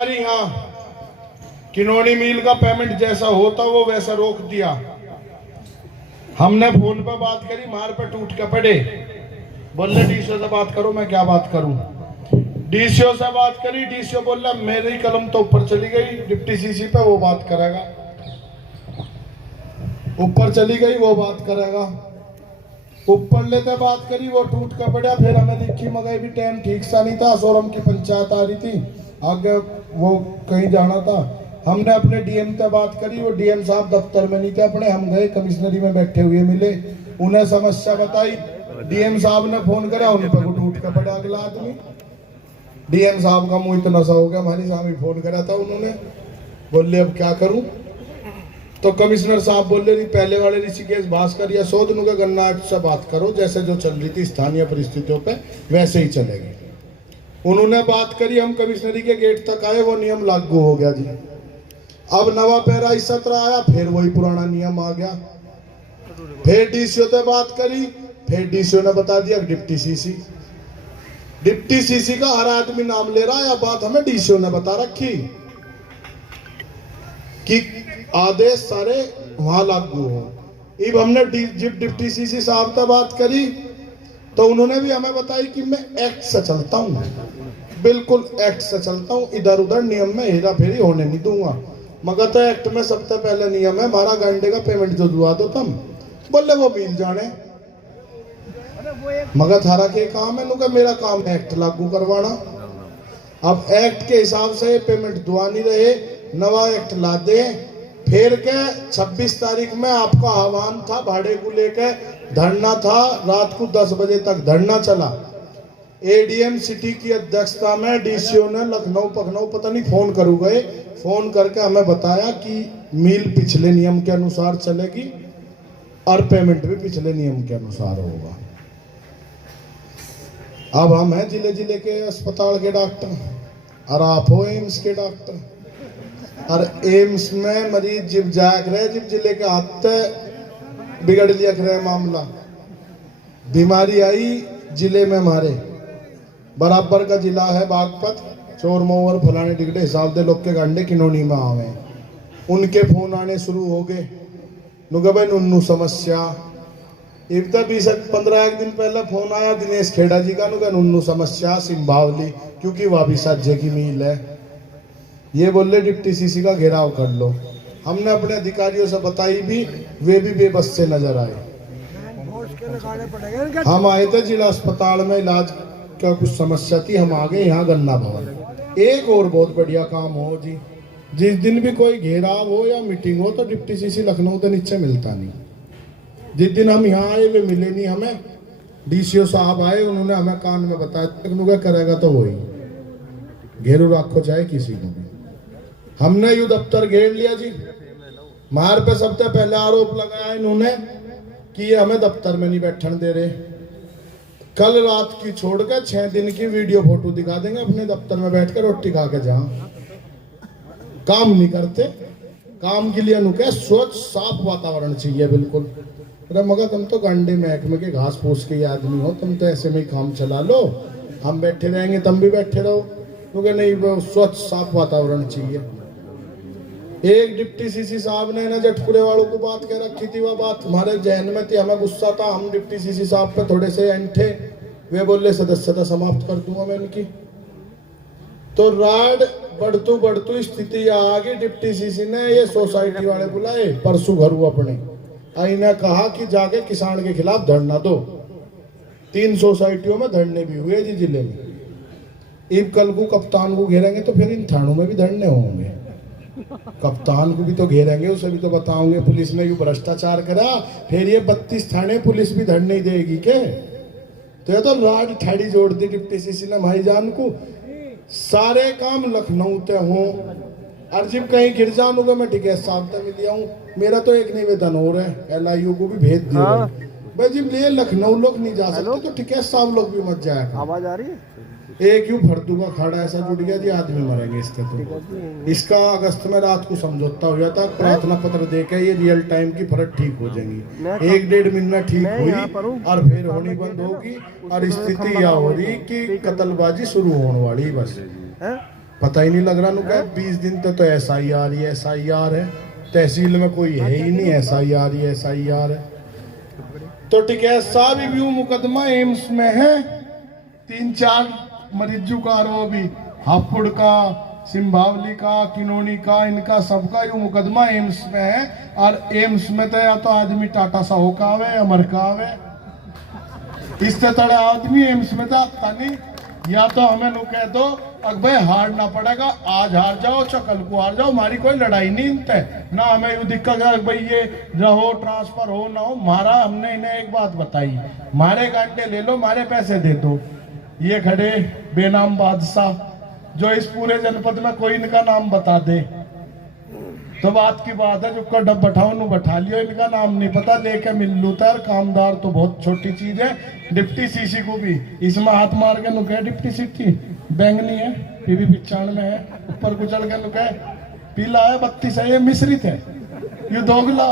अरे हाँ, किनोनी मिल का पेमेंट जैसा होता वो वैसा रोक दिया। हमने फोन पे बात करी, मार पे टूट के पड़े। बोले डीसीओ से बात करो। मैं क्या बात करूं? डीसीओ से बात करी, डीसीओ बोला मेरी कलम तो ऊपर चली गई, डिप्टी सीसी पे वो बात करेगा। ऊपर चली गई, वो बात करेगा। ऊपर लेते बात करी, वो टूट का पड़ा। फिर हमें दिखी मगर भी टाइम ठीक सा नहीं था, सोरम की पंचायत आ रही थी, आगे वो कहीं जाना था। हमने अपने डीएम से बात करी, वो डीएम साहब दफ्तर में नहीं थे अपने। हम गए कमिश्नरी में बैठे हुए मिले, उन्हें समस्या बताई। डीएम साहब ने फोन करा, उन पर टूट का पड़ा अगला आदमी। डीएम साहब का मुंह इतना सा हो गया, हमारी साहब फोन करा था उन्होंने। बोले अब क्या करूं? तो कमिश्नर साहब बोले नहीं, पहले वाले ऋषिकेश भास्कर या शोधनु के गन्ना से बात करो, जैसे जो चल रही थी स्थानीय परिस्थितियों पे वैसे ही चलेगी। उन्होंने बात करी, हम कमिश्नरी के गेट तक आए, वो नियम लागू हो गया जी। अब नवा पैरा इस सत्र आया, फिर वही पुराना नियम आ गया। फिर डीसीओ से बात करी, फिर डीसीओ ने बता दिया डिप्टी सीसी। डिप्टी सीसी का हर आदमी नाम ले रहा है। यह बात हमें डीसीओ ने बता रखी कि आदेश सारे वहां लागू हो। अब हमने जब डिप्टी सीसी साहब से बात करी तो उन्होंने भी हमें बताई कि मैं एक्ट से चलता हूँ, बिल्कुल एक्ट से चलता हूँ, इधर उधर नियम में हेरा फेरी होने नहीं दूंगा। मगर तो एक्ट में सबसे पहले नियम है 12 घंटे का पेमेंट जो दुआ दो तुम। बोले वो मिल जाने, मगर थारा के काम है नुका, मेरा काम है एक्ट लागू करवाना। अब एक्ट के हिसाब से पेमेंट दुआ नहीं रहे, नवा एक्ट ला दे। फिर के 26 तारीख में आपका आह्वान था, भाड़े को लेकर धरना था, रात को 10 बजे तक धरना चला। एडीएम सिटी की अध्यक्षता में डीसीओ ने लखनऊ पखनऊ पता नहीं फोन करू गए, फोन करके हमें बताया कि मिल पिछले नियम के अनुसार चलेगी और पेमेंट भी पिछले नियम के अनुसार होगा। अब हम हैं जिले जिले के अस्पताल के डॉक्टर और आप हो एम्स के डॉक्टर, और एम्स में मरीज जिब जाग रहे, जिब जिले के हाथ बिगड़ लिया रहे मामला। बीमारी आई जिले में हमारे बराबर का जिला है बागपत, चोर मोवर फलाने टिकटे हिसाब दे लोग के गंडे किनोनी में आवे। उनके फोन आने शुरू हो गए, नुगे भाई नुन्नू समस्या। एक 20-15 दिन पहले फोन आया दिनेश खेड़ा जी का, नुगे नुन्नू समस्या सिंभावली, क्योंकि वह भी सज्जे की मील है। ये बोले डिप्टी सीसी का घेराव कर लो। हमने अपने अधिकारियों से बताई भी, वे भी बेबस से नजर आए। हम आए थे जिला अस्पताल में, इलाज का कुछ समस्या थी, हम आ गए यहाँ गन्ना भवन। एक और बहुत बढ़िया काम हो जी, जिस दिन भी कोई घेराव हो या मीटिंग हो तो डिप्टी सीसी लखनऊ के नीचे मिलता नहीं। जिस दिन हम यहाँ आए वे मिले नहीं हमें। डीसीओ साहब आए, उन्होंने हमें कान में बताया करेगा तो वही घेरू रखो चाहे किसी को भी। हमने यू दफ्तर घेर लिया जी। मार पे सबसे पहले आरोप लगाया इन्होंने कि ये हमें दफ्तर में नहीं बैठने दे रहे। कल रात की छोड़कर 6 दिन की वीडियो फोटो दिखा देंगे अपने दफ्तर में बैठकर रोटी खा के। जहां काम नहीं करते, काम के लिए अनुके स्वच्छ साफ वातावरण चाहिए बिल्कुल। अरे मगर तुम तो गंडे महकमे के घास फूस के आदमी हो, तुम तो ऐसे में ही काम चला लो, हम बैठे रहेंगे तुम भी बैठे रहो, क्योंकि नहीं वो स्वच्छ साफ वातावरण चाहिए। एक डिप्टी सीसी साहब ने ना जटपुरे वालों को बात कह रखी थी, वह बात हमारे जहन में थी, हमें गुस्सा था। हम डिप्टी सीसी साहब पे थोड़े से एंठे, वे बोले सदस्यता समाप्त कर दूंगा मैं इनकी। तो राड बढ़तू स्थिति आ गई। डिप्टी सीसी ने ये सोसाइटी वाले बुलाए परसों घरू अपने, इन्हें कहा कि जाके किसान के खिलाफ धरना दो। 3 सोसाइटियों में धरने भी हुए जी जिले में। अब कल को कप्तान को घेरेंगे तो फिर इन थानों में भी धरने होंगे। कप्तान को भी तो घेरेंगे, उसे भी तो बताओगे पुलिस ने यू भ्रष्टाचार करा, फिर ये 32 थाने पुलिस भी धरने ही देगी के? तो ये तो राड ठाड़ी जोड़ दी डिप्टी सीसी ने भाईजान को। सारे काम लखनऊ ते हो, और जब कहीं गिर जाऊंगा मैं टिकैत साहब तक मिल जाऊँ। मेरा तो एक निवेदन हो रहा है, LIU को भी भेज दिया भाई, जब ले लखनऊ लोग नहीं जा सकते तो टिकैत साहब लोग भी मत जाए। आवाज आ रही है? एक यूं फर्दू का खाड़ा ऐसा जुड़ गया जी, आदमी मरेंगे इसके। तो इसका अगस्त में रात को समझौता हो जाता, प्रार्थना पत्र देके ये रियल टाइम की फर्क ठीक हो जाएंगी। 1-1.5 महीना ठीक हुई और फिर होनी बंद होगी, और स्थिति यह हो रही कि कत्लबाजी शुरू होने वाली बस। पता ही नहीं लग रहा। नु क्या 20 दिन तो SIR ही SIR है, तहसील में कोई है ही नहीं, SIR ही SIR है। तो टिकैत साहब रिव्यू मुकदमा एम्स में है, 3-4 मरीजों का आरोप भी, हापुड़ का, सिंभावली का, किनोनी का, इनका सबका यू मुकदमा एम्स में है। और एम्स में तो या तो आदमी टाटा साहू का आवे या मरका आवे, इससे तड़े आदमी एम्स में तो आता नहीं। या तो हमें नु कह दो अब भाई हारना पड़ेगा, आज हार जाओ चाहे कल को हार जाओ, हमारी कोई लड़ाई नहीं इनते ना। हमें यू दिक्कत है भाई ये रहो ट्रांसफर हो ना हो, मारा हमने इन्हें एक बात बताई, मारे घंटे ले लो, मारे पैसे दे दो। ये खड़े बेनाम बादशाह, जो इस पूरे जनपद में कोई इनका नाम बता दे तो बात की बात है, जो डब बैठाओ नु बैठा लियो, इनका नाम नहीं पता, लेके मिल लूता है। कामदार तो बहुत छोटी चीज है, डिप्टी सीसी को भी इसमें हाथ मार के नु कह डिप्टी सीसी बैंगनी है, PB 95 है, ऊपर कुचल के नु कह पीला है, 32 है, ये मिश्रित है, ये दोगला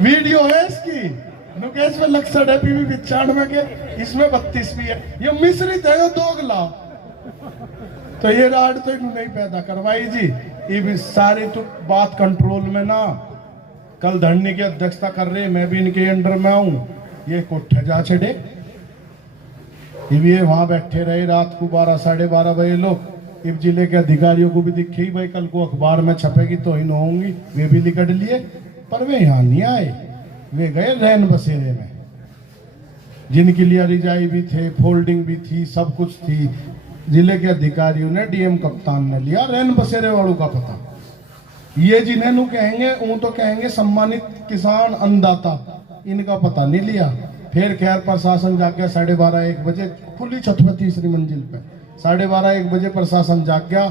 वीडियो है इसकी, नुकेश में लक्सड है PB 95 के, इसमें 32 भी है, ये मिश्रित है, ये दोगला। तो ये राड तो इन्होंने नहीं पैदा करवाई जी। ये सारी तो बात कंट्रोल में ना, कल धरने की अध्यक्षता कर रहे, मैं भी इनके अंडर में हूँ। ये कोठे जा चढ़े, ये वहां बैठे रहे रात को 12-12:30 बजे लोग। इब जिले के अधिकारियों को भी दिखे भाई कल को अखबार में छपेगी तो ही न होंगी, वे भी लिकट लिए, पर वे यहाँ नहीं आए, वे गए रैन बसेरे में, जिनके लिए रिजाई भी थे, फोल्डिंग भी थी, सब कुछ थी। जिले के अधिकारियों ने, DM कप्तान ने लिया रैन बसेरे वालों का पता। ये जिन्हें नु कहेंगे वो तो कहेंगे सम्मानित किसान अन्नदाता, इनका पता नहीं लिया। फिर खैर प्रशासन जाग गया 12:30-1 बजे, खुली छत पे 3री मंजिल पे 12:30-1 बजे प्रशासन जाग गया।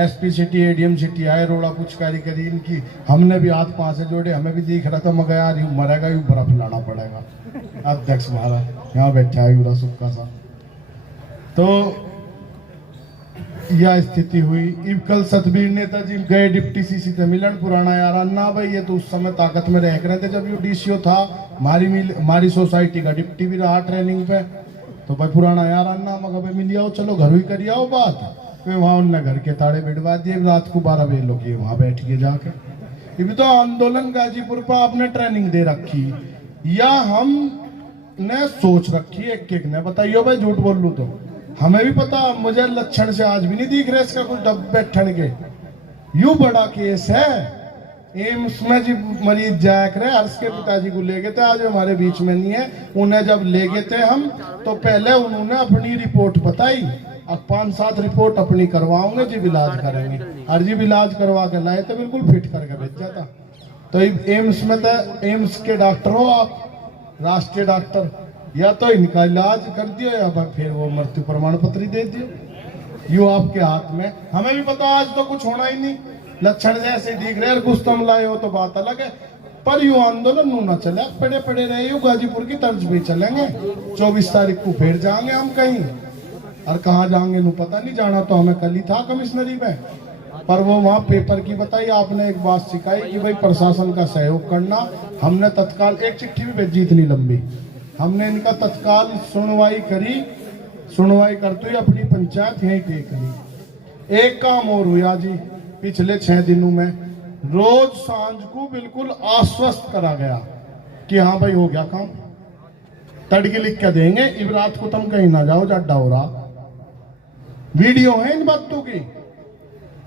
SP सिटी, ADM सिटी आए, रोड़ा पुचकारी करी इनकी, हमने भी हाथ पांव से जोड़े, हमें भी दिख रहा था मगर यार यूं मरेगा, यूं बर्फ लाना पड़ेगा। अध्यक्ष महाराज यहाँ बैठा है यूरा सुक्का सा। तो यह स्थिति हुई। इब कल सतबीर नेताजी गए डिप्टी सीसी से मिलन, पुराना यार अन्ना भाई, ये तो उस समय ताकत में रह रहे थे जब ये DCO था, हमारी सोसाइटी का डिप्टी भी रहा ट्रेनिंग पे। तो भाई पुराना यार अन्ना मगर भाई मिल आओ, चलो घर ही करिए आओ बात। फिर वहां उनने घर के ताड़े बिठवा दिए, रात को 12 बजे लोग ये वहां बैठ के जाके। ये भी तो आंदोलन गाजीपुर पर आपने ट्रेनिंग दे रखी या हम ने सोच रखी, एक ने बताइयो भाई, झूठ बोल लू तो हमें भी पता, मुझे लक्षण से आज भी नहीं दिख रहे इसका कुछ डब बैठने के। यू बड़ा केस है एम्स में जी, मरीज जाया करे, हर्ष के पिताजी को ले गए थे, आज हमारे बीच में नहीं है। उन्हें जब ले गए थे हम तो पहले उन्होंने अपनी रिपोर्ट बताई, अब 5-7 रिपोर्ट अपनी करवाओगे जी, इलाज करेंगे। हर जी इलाज करवा के लाए तो बिल्कुल फिट करके भेजा था। तो एम्स में तो एम्स के डॉक्टर हो आप, राष्ट्रीय डॉक्टर, या तो इनका इलाज कर दियो या फिर वो मृत्यु प्रमाण पत्र दे दियो, यू आपके हाथ में। हमें भी पता आज तो कुछ होना ही नहीं, लक्षण जैसे दिख रहे, गुस्तम लाए हो तो बात अलग है, पर यू आंदोलन नू ना चले, पड़े पड़े रहे, यू गाजीपुर की तर्ज पे चलेंगे। 24 तारीख को फिर जाएंगे हम कहीं, और कहाँ जाएंगे नू पता नहीं, जाना तो हमें कल ही था कमिश्नरी में, पर वो वहाँ पेपर की बताई। आपने एक बात सिखाई कि भाई प्रशासन का सहयोग करना, हमने तत्काल एक चिट्ठी भी भेजी इतनी लंबी, हमने इनका तत्काल सुनवाई करी, सुनवाई करते हुए अपनी पंचायत यहीं पे करी। एक काम और हुआ जी, पिछले 6 दिनों में रोज सांझ को बिल्कुल आश्वस्त करा गया कि हाँ भाई हो गया काम, तड़के लिख के देंगे, इब रात को तुम कहीं ना जाओ, जड्डा हो रहा। वीडियो है इन बातों की,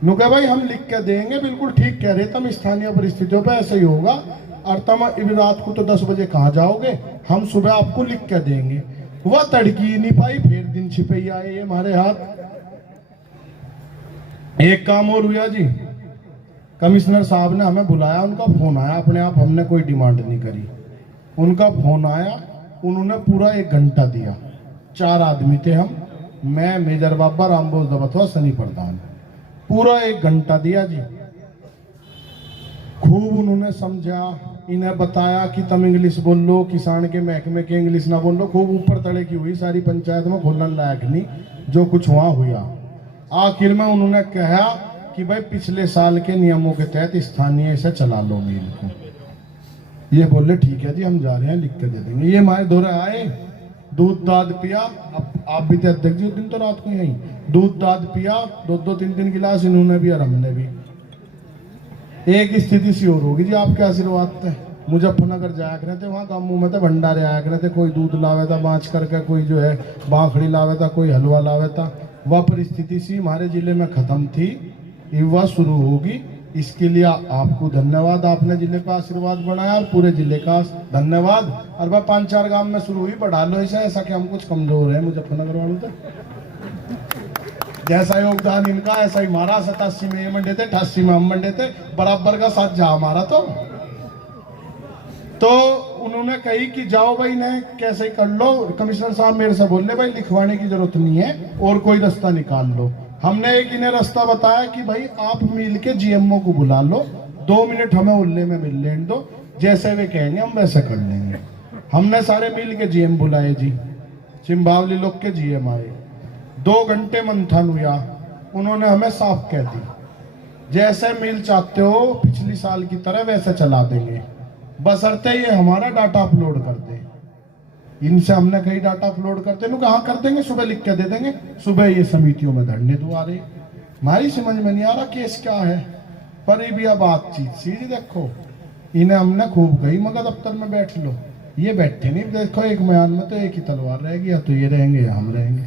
नुके भाई हम लिख के देंगे, बिल्कुल ठीक कह रहे, तुम स्थानीय परिस्थितियों पे ऐसे ही होगा, और तुम इब रात को तो 10 बजे कहाँ जाओगे, हम सुबह आपको लिख के देंगे। वह तड़की नहीं पाई, फिर दिन छिपे ही आए ये हमारे हाथ। एक काम और हुआ जी, कमिश्नर साहब ने हमें बुलाया, उनका फोन आया अपने आप, हमने कोई डिमांड नहीं करी, उनका फोन आया, उन्होंने पूरा 1 घंटा दिया। 4 आदमी थे हम, मैं, मेजर बाबा, रामबोस दबथवा, सनी प्रधान, पूरा 1 घंटा दिया जी। खूब उन्होंने समझा, इन्हें बताया कि तुम इंग्लिश बोल लो, किसान के महकमे के इंग्लिश ना बोल लो, खूब ऊपर तड़े की हुई, सारी पंचायत में खोलने लायक नहीं, जो कुछ हुआ हुआ। आखिर में उन्होंने कहा कि भाई पिछले साल के नियमों के तहत स्थानीय से चला लो मिल को। ये बोले ठीक है जी, हम जा रहे हैं, लिख कर दे देंगे। ये हमारे दौरे आए, दूध दाद पिया, आप भी थे अध्यक्ष जी उस दिन तो रात को यहीं, दूध दाद पिया, 2-2 3-3 गिलास इन्होंने भी और हमने भी। एक स्थिति सी और होगी जी आपके आशीर्वाद थे। मुजफ्फरनगर जाया करे थे, वहाँ गाँव में तो भंडारे आया करे थे, कोई दूध लावे था बाँच करके, कोई जो है बाखड़ी लावे था, कोई हलवा लावे था। वह परिस्थिति सी हमारे जिले में खत्म थी, वह शुरू होगी। इसके लिए आपको धन्यवाद, आपने जिले का आशीर्वाद बनाया और पूरे जिले का धन्यवाद। और वह 5-4 गांव में शुरू हुई, बढ़ा लो इसे, ऐसा कि हम कुछ कमजोर है मुजफ्फरनगर वालों तो। जैसा योगदान इनका ऐसा ही हमारा। 87 में ये मंडे थे, 88 में हम मंडे थे, बराबर का साथ जा हमारा। तो उन्होंने कही कि जाओ भाई ने कैसे कर लो। कमिश्नर साहब मेरे से बोल रहे भाई लिखवाने की जरूरत नहीं है और कोई रास्ता निकाल लो। हमने एक इन्हें रास्ता बताया कि भाई आप मिल के जीएमओ को बुला लो, 2 मिनट हमें उल्ले में मिल लेने दो, जैसे वे कहेंगे हम वैसे कर लेंगे। हमने सारे मिल के जीएम बुलाए जी, चिंबावली लोग के जीएम आए, 2 घंटे मंथन हुआ। उन्होंने हमें साफ कह दी जैसे मिल चाहते हो पिछली साल की तरह वैसे चला देंगे, बशर्ते ये हमारा डाटा अपलोड कर दे। इनसे हमने कई डाटा अपलोड करते हैं, कहाँ कर देंगे, सुबह लिख के दे देंगे। सुबह ये समितियों में धरने दो आ रही, हमारी समझ में नहीं आ रहा केस क्या है। पर ये भी अब बातचीत सीधी देखो, इन्हें हमने खूब कही मगर दफ्तर में बैठ लो, ये बैठे नहीं। देखो एक म्यान में तो एक ही तलवार रहेगी, या तो ये रहेंगे या हम रहेंगे।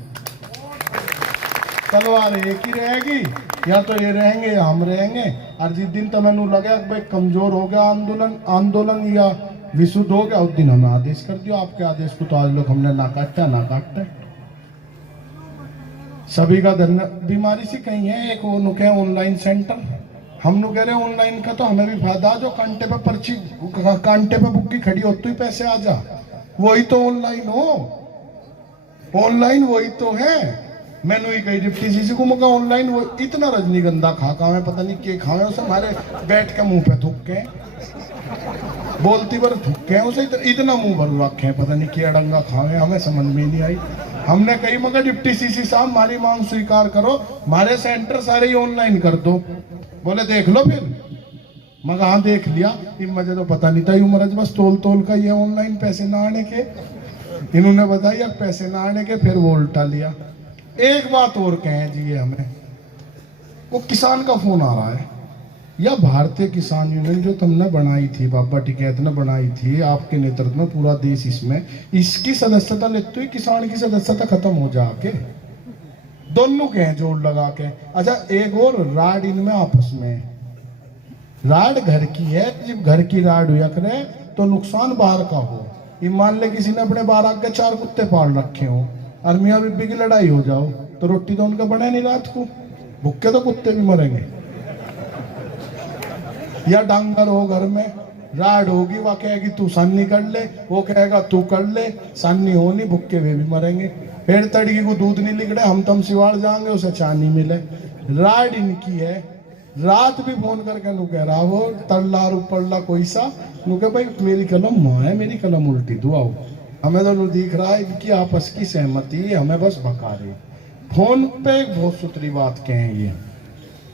तलवार एक ही रहेगी, या तो ये रहेंगे या हम रहेंगे। और जिस दिन तो मैंने लगा भाई कमजोर हो गया आंदोलन या विशुद्ध हो गया, उस दिन हमें आदेश कर दिया। आपके आदेश को तो आज लोग हमने ना काटते। सभी का धन्यवाद। बीमारी सी कहीं है, एक वो नुके ऑनलाइन सेंटर, हम लोग कह रहे हैं ऑनलाइन का तो हमें भी फायदा। जो कांटे पे पर्ची, कांटे पे बुक्की खड़ी हो तो ही पैसे आ जा, वही तो ऑनलाइन हो, ऑनलाइन वही तो है। मैंने ही कही डिप्टी सीसी को मौका ऑनलाइन वो इतना रजनीगंधा खा में पता नहीं क्या खावे उसे, हमारे बैठ के मुंह पे थूक के बोलती पर थूक के उसे इतना मुंह भर रखे हैं, पता नहीं क्या डंगा खावे, हमें समझ में नहीं आई। हमने कही मगर डिप्टी सीसी साहब हमारी मांग स्वीकार करो, हमारे सेंटर सारे ही ऑनलाइन कर दो। बोले देख लो फिर, मगर हाँ देख लिया। इन मुझे तो पता नहीं था उम्र बस तोल का ये ऑनलाइन पैसे ना आने के, इन्होंने बताया पैसे ना आने के, फिर वो उल्टा लिया। एक बात और कहें जी, ये हमें वो किसान का फोन आ रहा है, या भारतीय किसान यूनियन जो तुमने बनाई थी, बाबा टिकैत ने बनाई थी आपके नेतृत्व में, पूरा देश इसमें, इसकी सदस्यता लेते हुए किसान की सदस्यता खत्म हो जाके दोनों के हैं जोड़ लगा के। अच्छा एक और राड इनमें आपस में, राड घर की है, जब घर की राड हुआ करे तो नुकसान बाहर का हो। ये मान ले किसी ने अपने बाहर आके 4 कुत्ते पाल रखे हो और मियाँ बीबी की लड़ाई हो जाओ, तो रोटी तो उनका बने नहीं रात को, भूखे तो कुत्ते भी मरेंगे। या डांगर हो घर में, राड होगी, वह कहेगी तू सानी कर ले, वो कहेगा तू कर ले, सानी हो नहीं, भूखे वे भी मरेंगे। फिर तड़की को दूध नहीं निकले, हम तम सिवाड़ जाएंगे, उसे चाय नहीं मिले। राड इनकी है। रात भी फोन करके नु कह रहा वो तल्ला रुपल्ला कोई सा, नु कह भाई मेरी कलम माँ है, मेरी कलम उल्टी दुआओ। हमें तो दिख रहा है कि आपस की सहमति, हमें बस बका रही। फोन पे एक बहुत सुथरी बात कहें ये,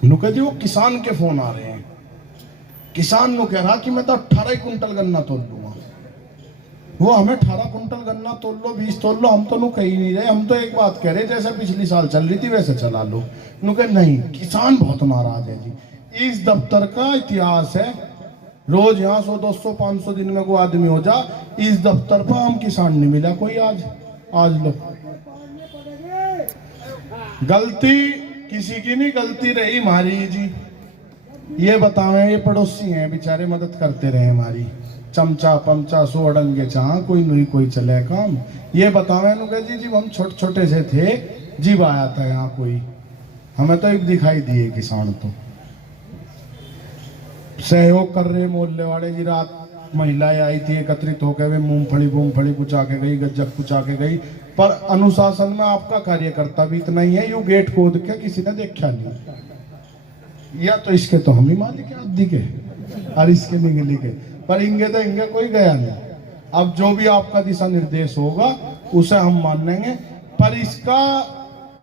नुका जी वो किसान के फोन आ रहे हैं, किसान नु कह रहा कि मैं तो 18 कुंटल गन्ना तोल लूंगा। वो हमें 18 कुंटल गन्ना तोल लो, 20 तोल लो, हम तो नु कही नहीं रहे। हम तो एक बात कह रहे जैसे पिछली साल चल रही थी वैसे चला लो। नु कह नहीं, किसान बहुत नाराज है जी। इस दफ्तर का इतिहास है, रोज यहाँ 100 200 500 दिन में कोई आदमी हो जा, इस दफ्तर पर हम किसान नहीं मिला कोई। आज लो, गलती किसी की नहीं, गलती रही हमारी जी। ये बतावें, ये पड़ोसी हैं बेचारे, मदद करते रहे हमारी, चमचा पमचा सो अड़ंगे चाह, कोई नहीं कोई चले काम। ये बतावें नुके जी हम छोटे छोटे से थे, जीव आया था यहाँ कोई, हमें तो एक दिखाई दिए किसान तो सहयोग कर रहे मोहल्ले वाले जी। रात महिलाएं आई थी एकत्रित होकर, वे मूंगफली पुचा के गई, गज्जक पुचा के गई। पर अनुशासन में आपका कार्यकर्ता भी इतना ही है, यू गेट खोद के किसी ने देखा नहीं। या तो इसके तो हम ही मालिक है अद्दी के, और इसके निगली के, पर इंगे तो इंगे कोई गया नहीं। अब जो भी आपका दिशा निर्देश होगा उसे हम मानेंगे, पर इसका